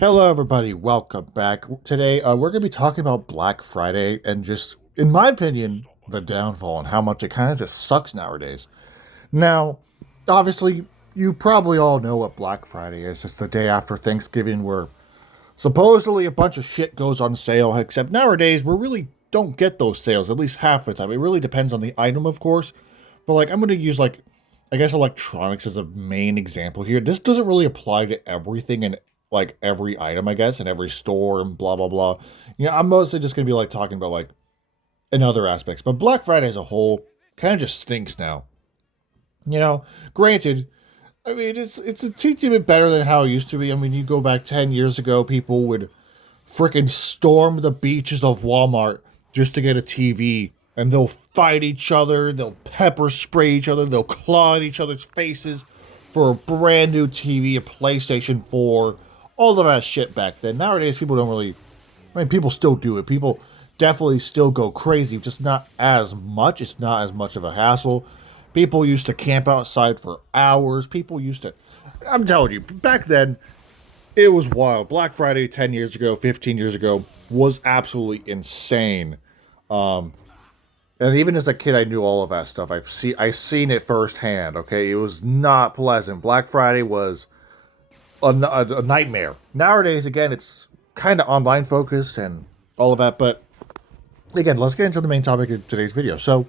Hello, everybody. Welcome back. Today, we're going to be talking about Black Friday and just, in my opinion, the downfall and how much it kind of just sucks nowadays. Now, obviously, you probably all know what Black Friday is. It's the day after Thanksgiving where supposedly a bunch of shit goes on sale, except nowadays we really don't get those sales, at least half the time. It really depends on the item, of course. But, I'm going to use, I guess electronics as a main example here. This doesn't really apply to everything and every item, I guess, in every store and blah blah blah. I'm mostly just gonna be talking about in other aspects. But Black Friday as a whole kind of just stinks now. Granted, I mean it's a teeny bit better than how it used to be. I mean, you go back 10 years ago, people would freaking storm the beaches of Walmart just to get a TV. And they'll fight each other, they'll pepper spray each other, they'll claw at each other's faces for a brand new TV, a PlayStation 4, all of that shit back then. Nowadays, people don't really, I mean, people still do it. People definitely still go crazy, just not as much. It's not as much of a hassle. People used to camp outside for hours. People used to, I'm telling you, back then, it was wild. Black Friday 10 years ago, 15 years ago was absolutely insane. Um, and even as a kid, I knew all of that stuff. I seen it firsthand. Okay, it was not pleasant. Black Friday was a nightmare. Nowadays, again, it's kind of online focused and all of that. But again, let's get into the main topic of today's video. So,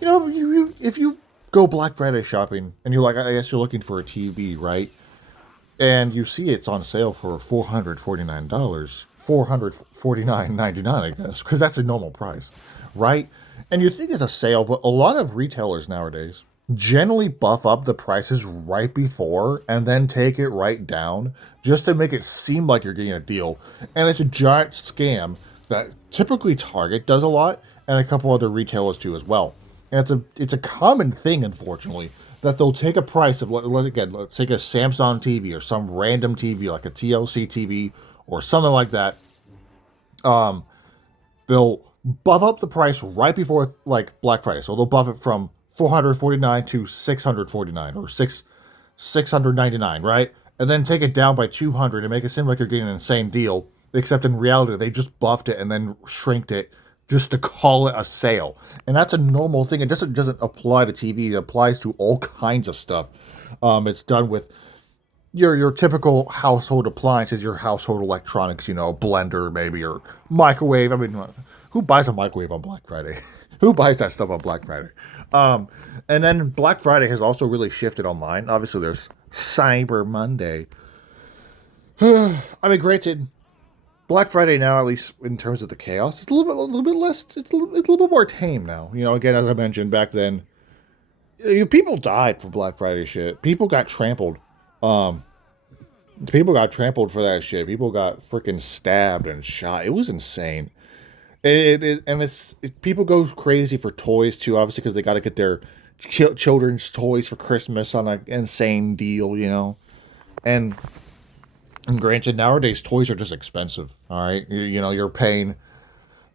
if you go Black Friday shopping and you're like, I guess you're looking for a TV, right? And you see it's on sale for $449, $449.99, I guess, because that's a normal price, right? And you think it's a sale, but a lot of retailers nowadays generally buff up the prices right before and then take it right down just to make it seem like you're getting a deal. And it's a giant scam that typically Target does a lot and a couple other retailers do as well. And it's a common thing, unfortunately, that they'll take a price of, again, let's take a Samsung TV or some random TV like a TLC TV or something like that. They'll buff up the price right before Black Friday. So they'll buff it from 449 to 649 or 699, right? And then take it down by 200 and make it seem like you're getting an insane deal. Except in reality, they just buffed it and then shrinked it just to call it a sale. And that's a normal thing. It doesn't apply to TV. It applies to all kinds of stuff. It's done with your typical household appliances, your household electronics, blender maybe or microwave. I mean, who buys a microwave on Black Friday? Who buys that stuff on Black Friday? And then Black Friday has also really shifted online. Obviously, there's Cyber Monday. I mean, granted, Black Friday now, at least in terms of the chaos, it's a little bit less. It's a little bit more tame now. Again, as I mentioned back then, people died for Black Friday shit. People got trampled. Um, People got trampled for that shit. People got freaking stabbed and shot. It was insane. And people go crazy for toys too, obviously, because they got to get their children's toys for Christmas on an insane deal. And, and granted, nowadays toys are just expensive. All right, you're paying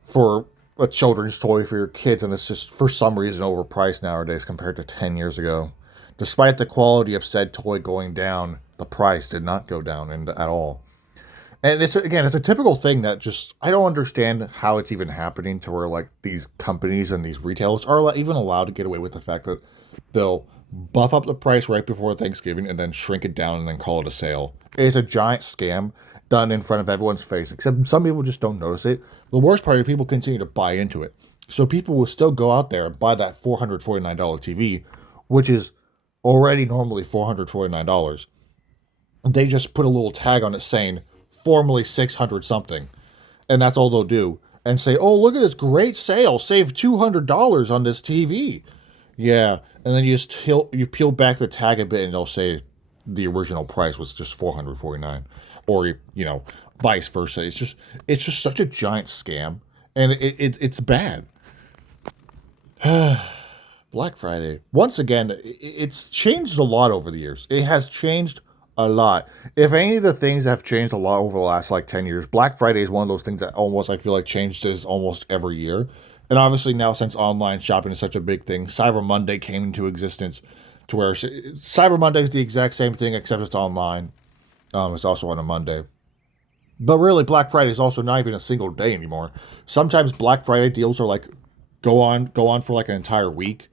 for a children's toy for your kids, and it's just for some reason overpriced nowadays compared to 10 years ago. Despite the quality of said toy going down, the price did not go down at all. And it's a typical thing that just I don't understand how it's even happening to where these companies and these retailers are even allowed to get away with the fact that they'll buff up the price right before Thanksgiving and then shrink it down and then call it a sale. It's a giant scam done in front of everyone's face, except some people just don't notice it. The worst part is people continue to buy into it. So people will still go out there and buy that $449 TV, which is already normally $449. They just put a little tag on it saying formerly 600 something, and that's all they'll do and say, oh, look at this great sale, save $200 on this TV. Yeah, and then you peel back the tag a bit and they'll say the original price was just 449, or vice versa. It's just such a giant scam, and it's bad. Black Friday, once again, it's changed a lot over the years. It has changed a lot. If any of the things have changed a lot over the last 10 years, Black Friday is one of those things that almost I feel like changes almost every year. And obviously now, since online shopping is such a big thing, Cyber Monday came into existence to where Cyber Monday is the exact same thing except it's online. It's also on a Monday. But really, Black Friday is also not even a single day anymore. Sometimes Black Friday deals are like go on for like an entire week,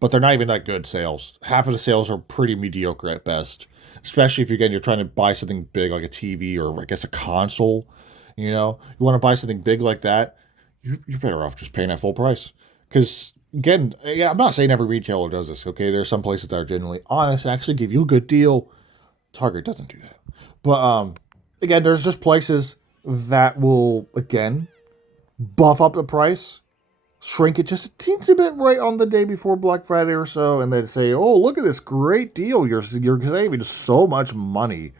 but they're not even that good sales. Half of the sales are pretty mediocre at best. Especially if you're trying to buy something big like a TV or I guess a console. You want to buy something big like that, you're better off just paying at full price. Because again, yeah, I'm not saying every retailer does this. Okay, there's some places that are genuinely honest and actually give you a good deal. Target doesn't do that. But again, there's just places that will again buff up the price, shrink it just a teensy bit right on the day before Black Friday or so, and then say, "Oh, look at this great deal! You're saving so much money."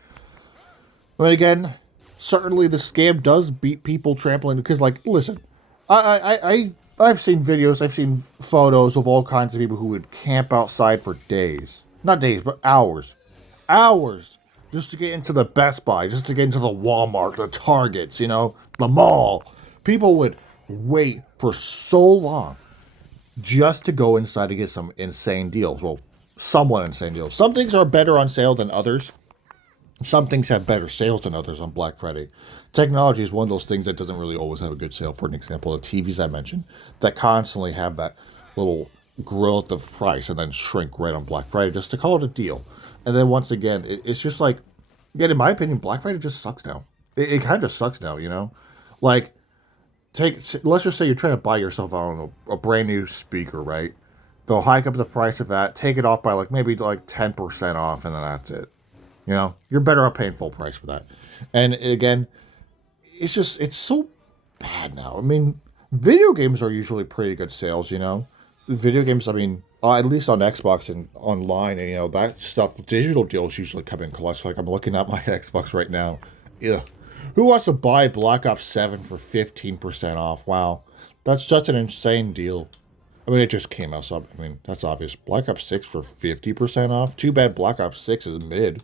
But again, certainly the scam does beat people trampling because, like, listen, I've seen videos, I've seen photos of all kinds of people who would camp outside for days, not days, but hours, just to get into the Best Buy, just to get into the Walmart, the Targets, the mall. People would wait for so long just to go inside to get some insane deals. Well, somewhat insane deals. Some things are better on sale than others. Some things have better sales than others on Black Friday. Technology is one of those things that doesn't really always have a good sale. For an example, the TVs I mentioned that constantly have that little growth of price and then shrink right on Black Friday just to call it a deal. And then once again, it's just like, again, in my opinion, Black Friday just sucks now. It kind of just sucks now. Like, let's just say you're trying to buy yourself, I don't know, a brand new speaker, right? They'll hike up the price of that, take it off by like maybe like 10% off, and then that's it. You're better off paying full price for that. And again, it's so bad now. I mean, video games are usually pretty good sales. Video games, I mean, at least on Xbox and online, and that stuff, digital deals usually come in clutch. Like I'm looking at my Xbox right now. Yeah. Who wants to buy Black Ops 7 for 15% off? Wow. That's such an insane deal. I mean, it just came out, so I mean, that's obvious. Black Ops 6 for 50% off? Too bad Black Ops 6 is mid.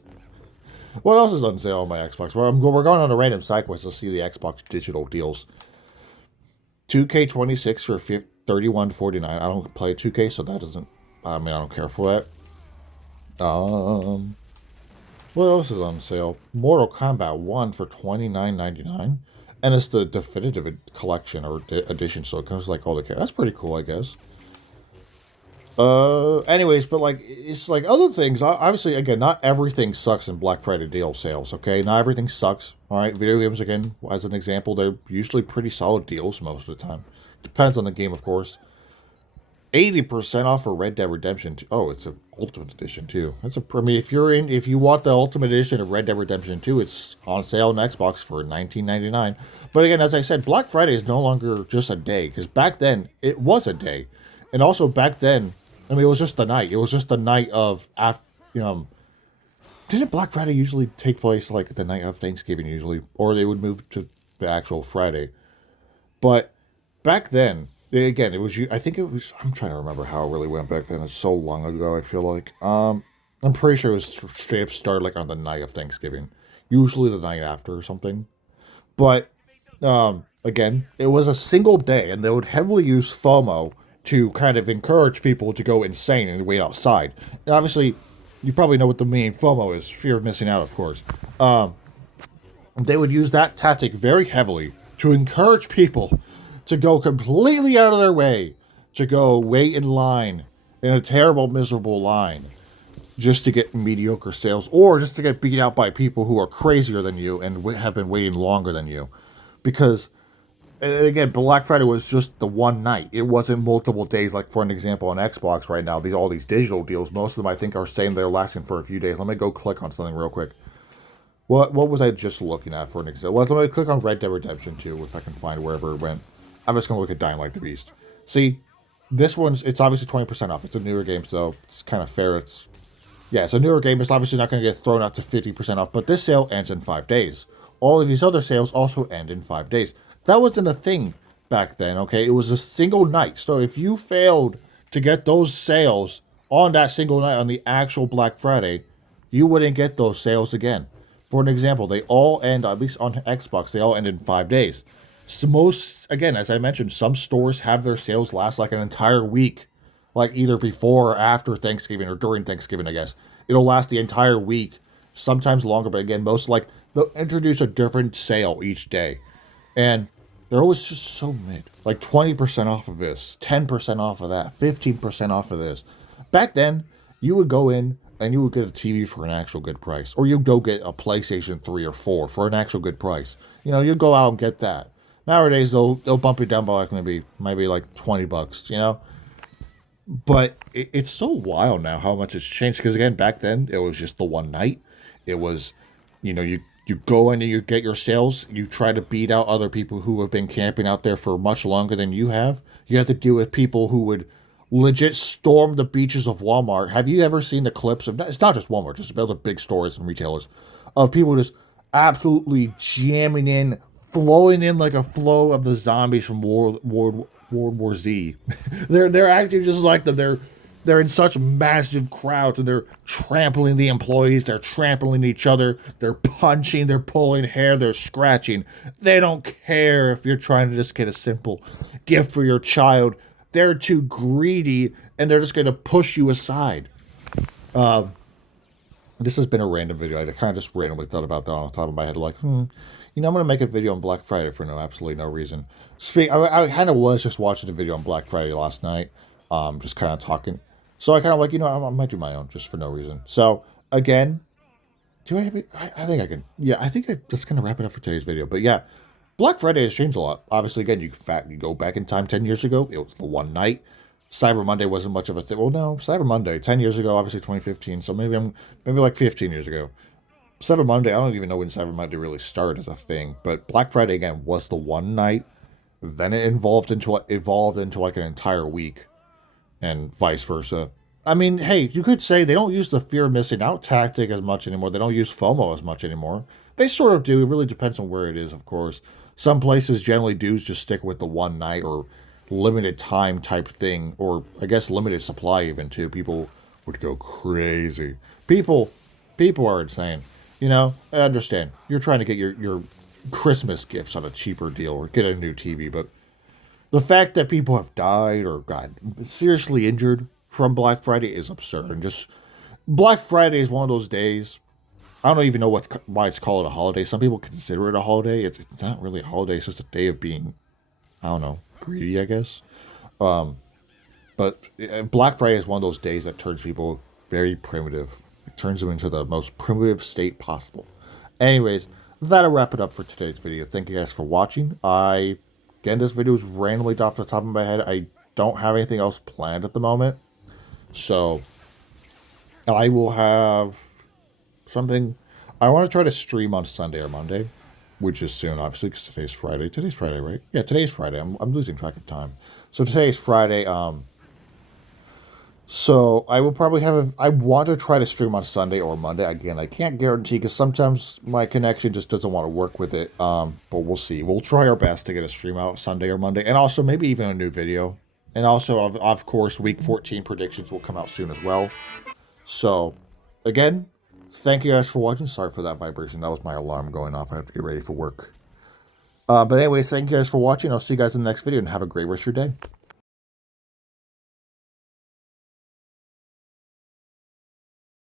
What else is on sale on my Xbox? Well, we're going on a random side quest to see the Xbox digital deals. 2K26 for $31.49. I don't play 2K, so that doesn't. I mean, I don't care for that. What else is on sale? Mortal Kombat 1 for $29.99, and it's the definitive collection or edition, so it comes like all the characters. That's pretty cool, I guess. Anyways, but like it's like other things. Obviously, again, not everything sucks in Black Friday deal sales. Okay, not everything sucks. All right, video games again, as an example, they're usually pretty solid deals most of the time. Depends on the game, of course. 80% off for Red Dead Redemption 2. Oh, it's an Ultimate Edition too. I mean, if you want the Ultimate Edition of Red Dead Redemption 2, it's on sale on Xbox for $19.99. But again, as I said, Black Friday is no longer just a day because back then it was a day, and also back then, I mean, it was just the night. It was just the night of after. Didn't Black Friday usually take place like the night of Thanksgiving usually, or they would move to the actual Friday? But back then, again, it was. I think it was. I'm trying to remember how it really went back then. It's so long ago. I feel like. I'm pretty sure it was straight up started like on the night of Thanksgiving, usually the night after or something. But again, it was a single day, and they would heavily use FOMO to kind of encourage people to go insane and wait outside. And obviously, you probably know what the meaning FOMO is, fear of missing out, of course. They would use that tactic very heavily to encourage people to go completely out of their way to go wait in line in a terrible, miserable line just to get mediocre sales or just to get beat out by people who are crazier than you and have been waiting longer than you. Because, and again, Black Friday was just the one night. It wasn't multiple days. Like, for an example, on Xbox right now, all these digital deals, most of them I think are saying they're lasting for a few days. Let me go click on something real quick. What was I just looking at for an example? Let me click on Red Dead Redemption 2 if I can find wherever it went. I'm just going to look at Dying Like the Beast. See, it's obviously 20% off. It's a newer game, so it's kind of fair. It's a newer game. It's obviously not going to get thrown out to 50% off, but this sale ends in 5 days. All of these other sales also end in 5 days. That wasn't a thing back then, okay? It was a single night. So if you failed to get those sales on that single night on the actual Black Friday, you wouldn't get those sales again. For an example, they all end, at least on Xbox, they all end in 5 days. So again, as I mentioned, some stores have their sales last like an entire week, like either before or after Thanksgiving or during Thanksgiving, I guess. It'll last the entire week, sometimes longer, but again, most like they'll introduce a different sale each day. And they're always just so mid. Like 20% off of this, 10% off of that, 15% off of this. Back then, you would go in and you would get a TV for an actual good price. Or you'd go get a PlayStation 3 or 4 for an actual good price. You know, you'd go out and get that. Nowadays, they'll bump it down by like maybe like $20, you know? But it's so wild now how much it's changed. Because again, back then, it was just the one night. It was, you go in and you get your sales. You try to beat out other people who have been camping out there for much longer than you have. You have to deal with people who would legit storm the beaches of Walmart. Have you ever seen the clips of? It's not just Walmart, just other big stores and retailers of people just absolutely jamming in, flowing in like a flow of the zombies from World War Z. they're acting just like them. They're in such massive crowds and they're trampling the employees, they're trampling each other, they're punching, they're pulling hair, they're scratching. They don't care if you're trying to just get a simple gift for your child. They're too greedy and they're just going to push you aside. This has been a random video. I kind of just randomly thought about that on the top of my head, like, I'm going to make a video on Black Friday for absolutely no reason. I kind of was just watching a video on Black Friday last night, just kind of talking. So I kind of like, I might do my own just for no reason. So again, do I have it? I think I can. Yeah, I think I just kind of wrap it up for today's video. But yeah, Black Friday has changed a lot. Obviously, again, you go back in time 10 years ago. It was the one night. Cyber Monday wasn't much of a thing. Well, no, Cyber Monday 10 years ago, obviously 2015. So maybe like 15 years ago. Cyber Monday, I don't even know when Cyber Monday really started as a thing. But Black Friday again was the one night. Then it evolved into like an entire week. And vice versa. I mean, hey, you could say they don't use the fear of missing out tactic as much anymore. They don't use FOMO as much anymore. They sort of do. It really depends on where it is, of course. Some places generally do just stick with the one night or limited time type thing, or I guess limited supply even too. People would go crazy. People are insane. I understand. You're trying to get your Christmas gifts on a cheaper deal or get a new TV, but the fact that people have died or got seriously injured from Black Friday is absurd. And just Black Friday is one of those days. I don't even know why it's called a holiday. Some people consider it a holiday. It's not really a holiday. It's just a day of being, I don't know, greedy, I guess. But Black Friday is one of those days that turns people very primitive. It turns them into the most primitive state possible. Anyways, that'll wrap it up for today's video. Thank you guys for watching. Again, this video is randomly off the top of my head. I don't have anything else planned at the moment. So, I will have something. I want to try to stream on Sunday or Monday, which is soon, obviously, because today's Friday. Today's Friday, right? Yeah, today's Friday. I'm losing track of time. So, today's Friday. So, I will probably I want to try to stream on Sunday or Monday. Again, I can't guarantee because sometimes my connection just doesn't want to work with it. But we'll see. We'll try our best to get a stream out Sunday or Monday. And also, maybe even a new video. And also, of course, Week 14 predictions will come out soon as well. So, again, thank you guys for watching. Sorry for that vibration. That was my alarm going off. I have to get ready for work. But anyways, thank you guys for watching. I'll see you guys in the next video and have a great rest of your day.